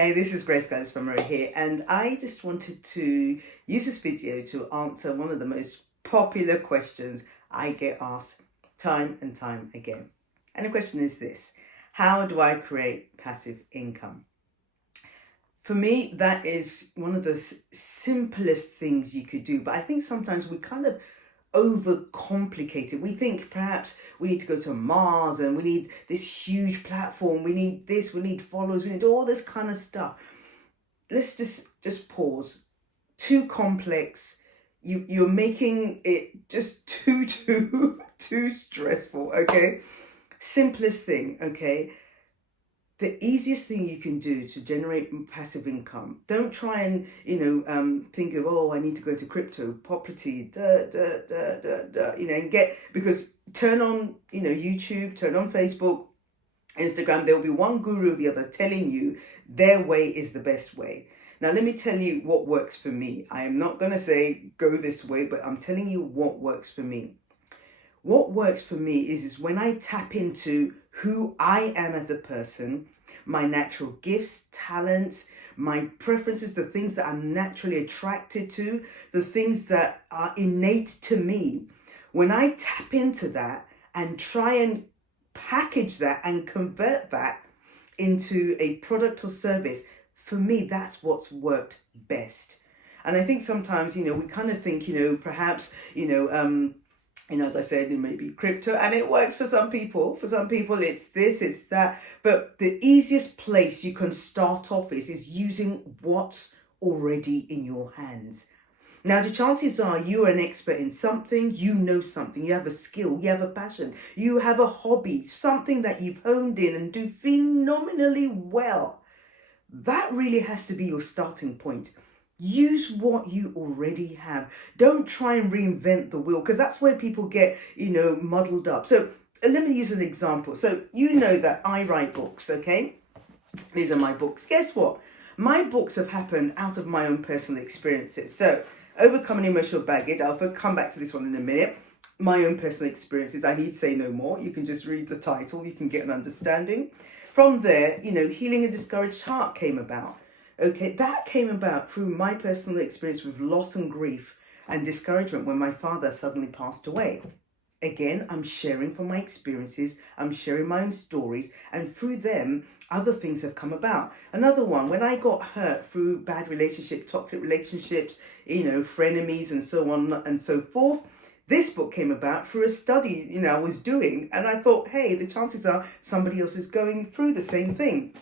Hey, this is Grace Guys from Marie here, and I just wanted to use this video to answer one of the most popular questions I get asked time and time again. And the question is this: how do I create passive income? For me, that is one of the simplest things you could do, but I think sometimes we kind of overcomplicate it. We think perhaps we need to go to Mars and we need this huge platform, we need this, we need followers, we need all this kind of stuff. Let's just pause. Too complex. You're making it just too stressful. Okay, simplest thing. Okay, the easiest thing you can do to generate passive income. Don't try and think of, oh, I need to go to crypto, property, and because turn on YouTube, turn on Facebook, Instagram. There will be one guru or the other telling you their way is the best way. Now let me tell you what works for me. I am not going to say go this way, but I'm telling you what works for me. What works for me is when I tap into who I am as a person, my natural gifts, talents, my preferences, the things that I'm naturally attracted to, the things that are innate to me. When I tap into that and try and package that and convert that into a product or service, for me, that's what's worked best. And I think sometimes, we kind of think, perhaps, as I said, it may be crypto, and it works for some people. For some people, it's this, it's that. But the easiest place you can start off is using what's already in your hands. Now, the chances are you are an expert in something, you know something, you have a skill, you have a passion, you have a hobby, something that you've honed in and do phenomenally well. That really has to be your starting point. Use what you already have. Don't try and reinvent the wheel, because that's where people get, muddled up. So let me use an example. So you know that I write books, okay? These are my books. Guess what? My books have happened out of my own personal experiences. So overcoming emotional baggage, I'll come back to this one in a minute. My own personal experiences, I need say no more. You can just read the title, you can get an understanding. From there, Healing a Discouraged Heart came about. Okay, that came about through my personal experience with loss and grief and discouragement when my father suddenly passed away. Again, I'm sharing from my experiences, I'm sharing my own stories, and through them, other things have come about. Another one, when I got hurt through bad relationships, toxic relationships, frenemies and so on and so forth, this book came about through a study, I was doing, and I thought, hey, the chances are somebody else is going through the same thing.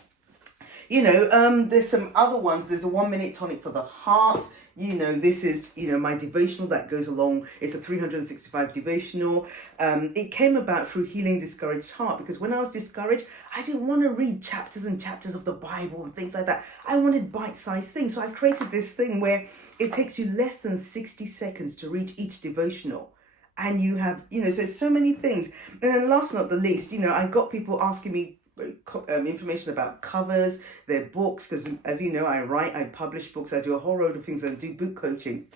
There's some other ones. There's a 1 minute tonic for the heart. This is, my devotional that goes along. It's a 365 devotional. It came about through Healing Discouraged Heart, because when I was discouraged, I didn't want to read chapters and chapters of the Bible and things like that. I wanted bite-sized things. So I created this thing where it takes you less than 60 seconds to read each devotional. And you have, so many things. And then last but not the least, I got people asking me information about covers, their books, because as you know, I write, I publish books, I do a whole load of things, I do book coaching.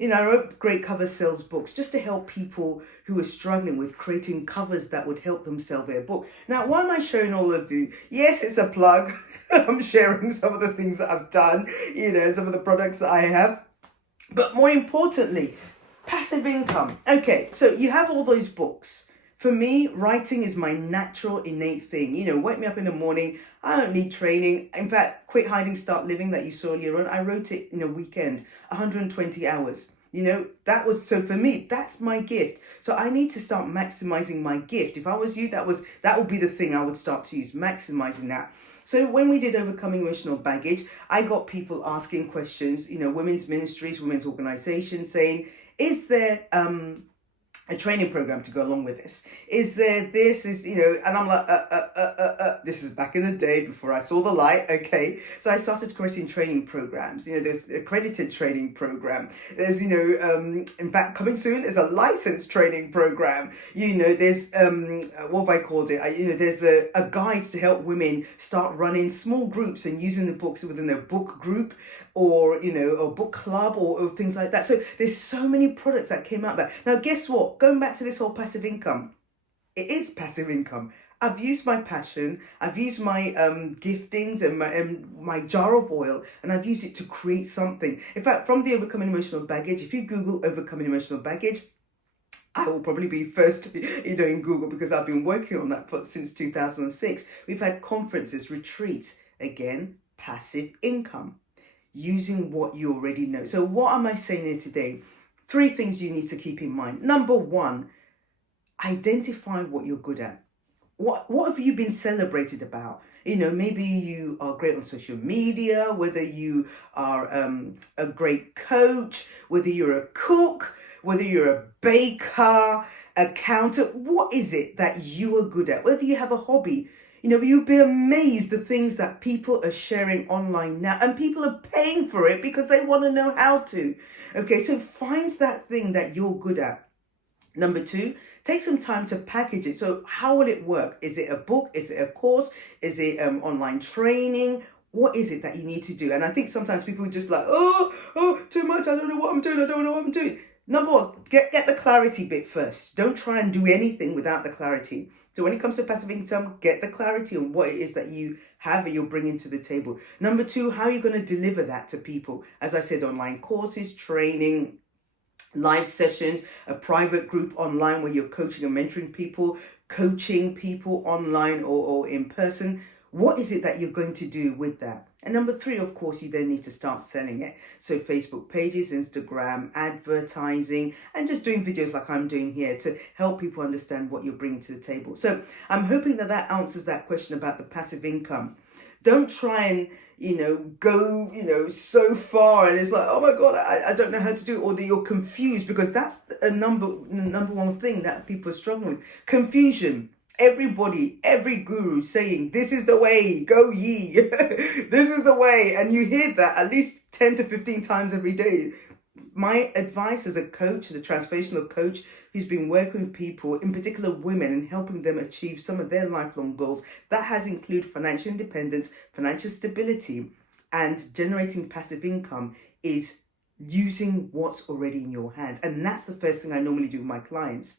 I wrote great cover sales books just to help people who are struggling with creating covers that would help them sell their book. Now, why am I showing all of you? Yes, it's a plug. I'm sharing some of the things that I've done, some of the products that I have. But more importantly, passive income. Okay, so you have all those books. For me, writing is my natural, innate thing. Wake me up in the morning. I don't need training. In fact, Quit Hiding, Start Living that you saw earlier on, I wrote it in a weekend, 120 hours. That was, so for me, that's my gift. So I need to start maximizing my gift. If I was you, that would be the thing I would start to use, maximizing that. So when we did Overcoming Emotional Baggage, I got people asking questions, women's ministries, women's organizations, saying, is there a training program to go along with this? Is there this, and I'm like, this is back in the day before I saw the light, okay? So I started creating training programs. There's accredited training program. There's, in fact, coming soon, there's a licensed training program. There's, what have I called it? There's a guide to help women start running small groups and using the books within their book group, or a book club, or things like that. So there's so many products that came out of that. Now guess what, going back to this whole passive income, it is passive income. I've used my passion, I've used my giftings and my jar of oil, and I've used it to create something. In fact, from the overcoming emotional baggage, if you Google overcoming emotional baggage, I will probably be first, in Google, because I've been working on that since 2006. We've had conferences, retreats, again, passive income, using what you already know. So what am I saying here today? 3 things you need to keep in mind. Number 1, identify what you're good at. What have you been celebrated about? Maybe you are great on social media, whether you are a great coach, whether you're a cook, whether you're a baker, accountant. What is it that you are good at? Whether you have a hobby, you'll be amazed the things that people are sharing online now, and people are paying for it because they want to know how to. Okay, so find that thing that you're good at. Number 2, take some time to package it. So how will it work? Is it a book? Is it a course? Is it online training? What is it that you need to do? And I think sometimes people are just like, oh, too much. I don't know what I'm doing. I don't know what I'm doing. Number 1, get the clarity bit first. Don't try and do anything without the clarity. So when it comes to passive income, get the clarity on what it is that you have and you're bringing to the table. Number 2, how are you going to deliver that to people? As I said, online courses, training, live sessions, a private group online where you're coaching and mentoring people, coaching people online or in person. What is it that you're going to do with that? And number 3, of course, you then need to start selling it. So Facebook pages, Instagram, advertising, and just doing videos like I'm doing here to help people understand what you're bringing to the table. So I'm hoping that answers that question about the passive income. Don't try and go, so far and it's like, oh my God, I don't know how to do it, or that you're confused, because that's a number 1 thing that people are struggling with. Confusion. Everybody, every guru saying, this is the way, go ye. This is the way. And you hear that at least 10 to 15 times every day. My advice as a coach, the transformational coach who's been working with people, in particular women, and helping them achieve some of their lifelong goals, that has included financial independence, financial stability, and generating passive income, is using what's already in your hands. And that's the first thing I normally do with my clients.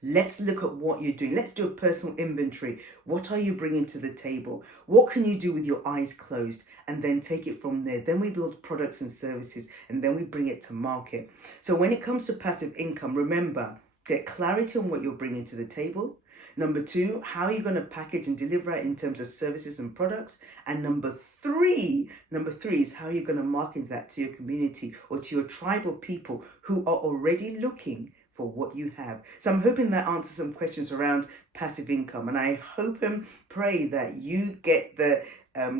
Let's look at what you're doing. Let's do a personal inventory. What are you bringing to the table? What can you do with your eyes closed? And then take it from there. Then we build products and services, and then we bring it to market. So when it comes to passive income, remember, get clarity on what you're bringing to the table. Number 2, how are you going to package and deliver it in terms of services and products? And number three is how you're going to market that to your community or to your tribe of people who are already looking for what you have. So I'm hoping that answers some questions around passive income, and I hope and pray that you get the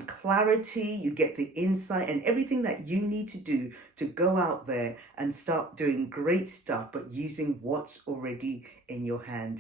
clarity, you get the insight and everything that you need to do to go out there and start doing great stuff, but using what's already in your hand.